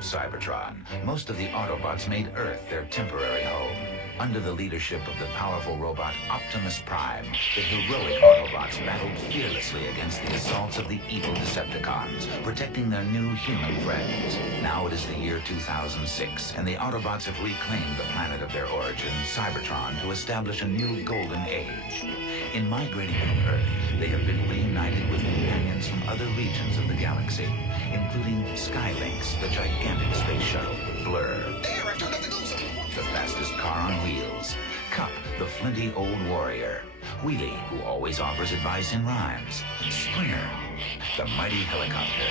of Cybertron, most of the Autobots made Earth their temporary home. Under the leadership of the powerful robot Optimus Prime, the heroic Autobots battled fearlessly against the assaults of the evil Decepticons, protecting their new human friends. Now it is the year 2006, and the Autobots have reclaimed the planet of their origin, Cybertron, to establish a new golden age. In migrating from Earth, they have been reunited with companions from other regions of the galaxy, including Skylynx, the gigantic space shuttle, Blur, the fastest car on wheels, Cup, the flinty old warrior, Wheelie, who always offers advice in rhymes, Springer, the mighty helicopter,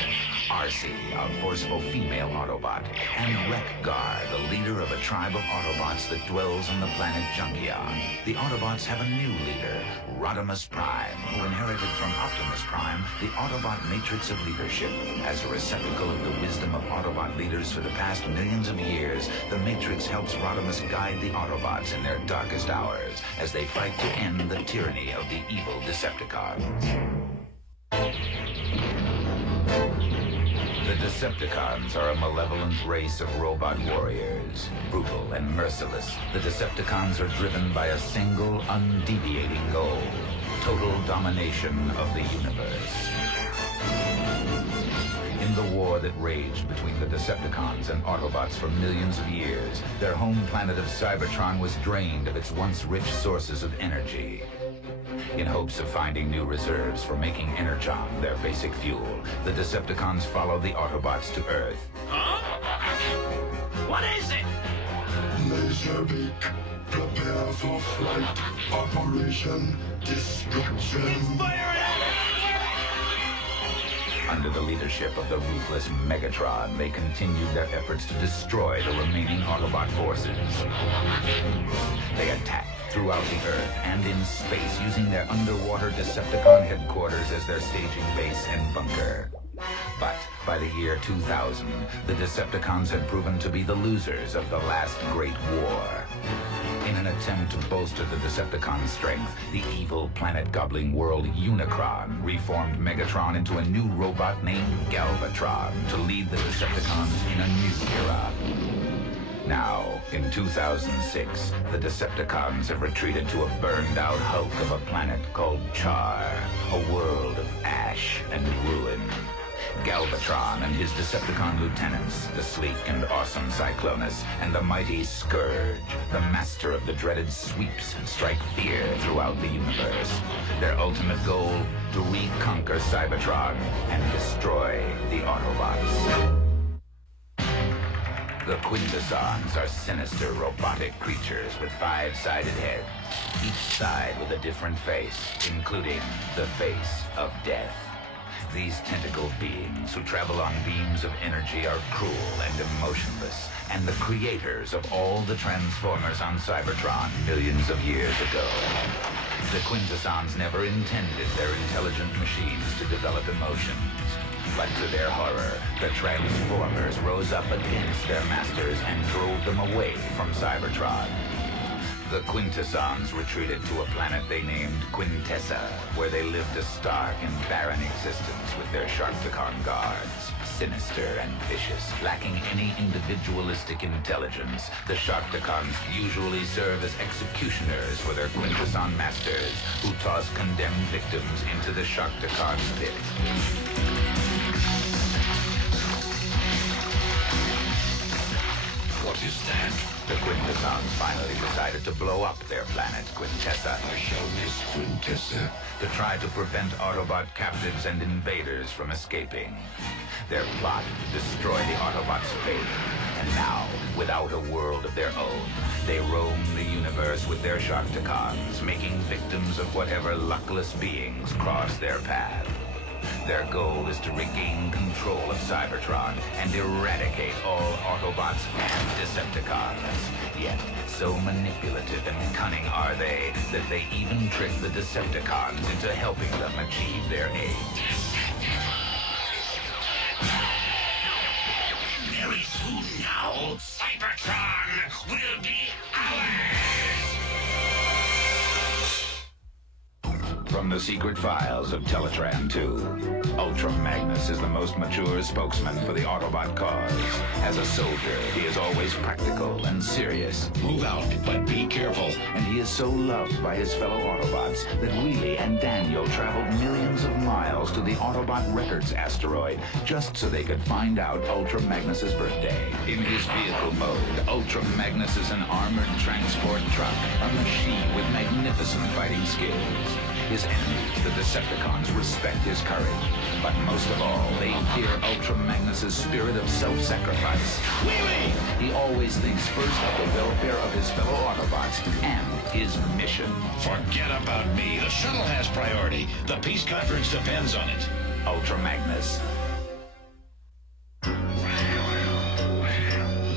Arcee, a forceful female Autobot, and Wreck-Gar, the leader of a tribe of Autobots that dwells on the planet Junkia. The Autobots have a new leader, Rodimus Prime, who inherited from Optimus Prime the Autobot matrix of leadership. As a receptacle of the wisdom of Autobot leaders for the past millions of years, the matrix helps Rodimus guide the Autobots in their darkest hours as they fight to end the tyranny of the evil Decepticons. The Decepticons are a malevolent race of robot warriors. Brutal and merciless, the Decepticons are driven by a single, undeviating goal: total domination of the universe. In the war that raged between the Decepticons and Autobots for millions of years, their home planet of Cybertron was drained of its once rich sources of energy. In hopes of finding new reserves for making Energon their basic fuel, the Decepticons followed the Autobots to Earth. Huh? What is it? Laserbeak. Prepare for flight. Operation Destruction. Fire it! Under the leadership of the ruthless Megatron, they continued their efforts to destroy the remaining Autobot forces. They attacked throughout the Earth and in space, using their underwater Decepticon headquarters as their staging base and bunker. But by the year 2000, the Decepticons had proven to be the losers of the last great war. In an attempt to bolster the Decepticons' strength, the evil planet-gobbling world Unicron reformed Megatron into a new robot named Galvatron to lead the Decepticons in a new era. Now, in 2006, the Decepticons have retreated to a burned-out hulk of a planet called Char, a world of ash and ruin. Galvatron and his Decepticon lieutenants, the sleek and awesome Cyclonus, and the mighty Scourge, the master of the dreaded sweeps, strike fear throughout the universe. Their ultimate goal, to reconquer Cybertron and destroy the Autobots. The Quintessons are sinister robotic creatures with 5-sided heads, each side with a different face, including the face of death. These tentacled beings who travel on beams of energy are cruel and emotionless, and the creators of all the Transformers on Cybertron millions of years ago. The Quintessons never intended their intelligent machines to develop emotions. But to their horror, the Transformers rose up against their masters and drove them away from Cybertron. The Quintessons retreated to a planet they named Quintessa, where they lived a stark and barren existence with their Sharktacon guards. Sinister and vicious, lacking any individualistic intelligence, the Sharktacons usually serve as executioners for their Quintesson masters, who toss condemned victims into the Sharktacon pit. What is that? The Quintessons finally decided to blow up their planet, Quintessa. I shall miss Quintessa. To try to prevent Autobot captives and invaders from escaping. Their plot to destroy the Autobots' fate. And now, without a world of their own, they roam the universe with their Sharktacons, making victims of whatever luckless beings cross their path. Their goal is to regain control of Cybertron and eradicate all Autobots and Decepticons. Yet, so manipulative and cunning are they that they even trick the Decepticons into helping them achieve their aims. Very soon now, Cybertron will be ours! From the the secret files of Teletran 2. Ultra Magnus is the most mature spokesman for the Autobot cause. As a soldier, he is always practical and serious. Move out, but be careful. And he is so loved by his fellow Autobots that Wheelie and Daniel traveled millions of miles to the Autobot Records asteroid just so they could find out Ultra Magnus's birthday. In his vehicle mode, Ultra Magnus is an armored transport truck, a machine with magnificent fighting skills. His enemies, the Decepticons, respect his courage. But most of all, they fear Ultra Magnus's spirit of self-sacrifice. Wheelie! He always thinks first of the welfare of his fellow Autobots and his mission. Forget about me. The shuttle has priority. The peace conference depends on it. Ultra Magnus.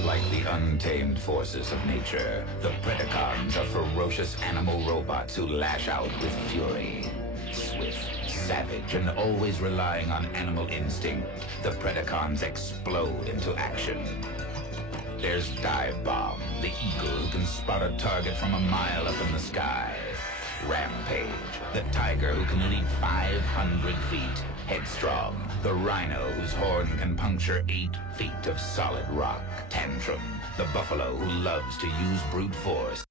Like the untamed forces of nature, the Predacons are ferocious animal robots who lash out with fury. Swift, savage, and always relying on animal instinct, the Predacons explode into action. There's Dive Bomb, the eagle who can spot a target from a mile up in the sky. Rampage, the tiger who can leap 500 feet. Headstrong, the rhino whose horn can puncture 8 feet of solid rock. Tantrum, the buffalo who loves to use brute force.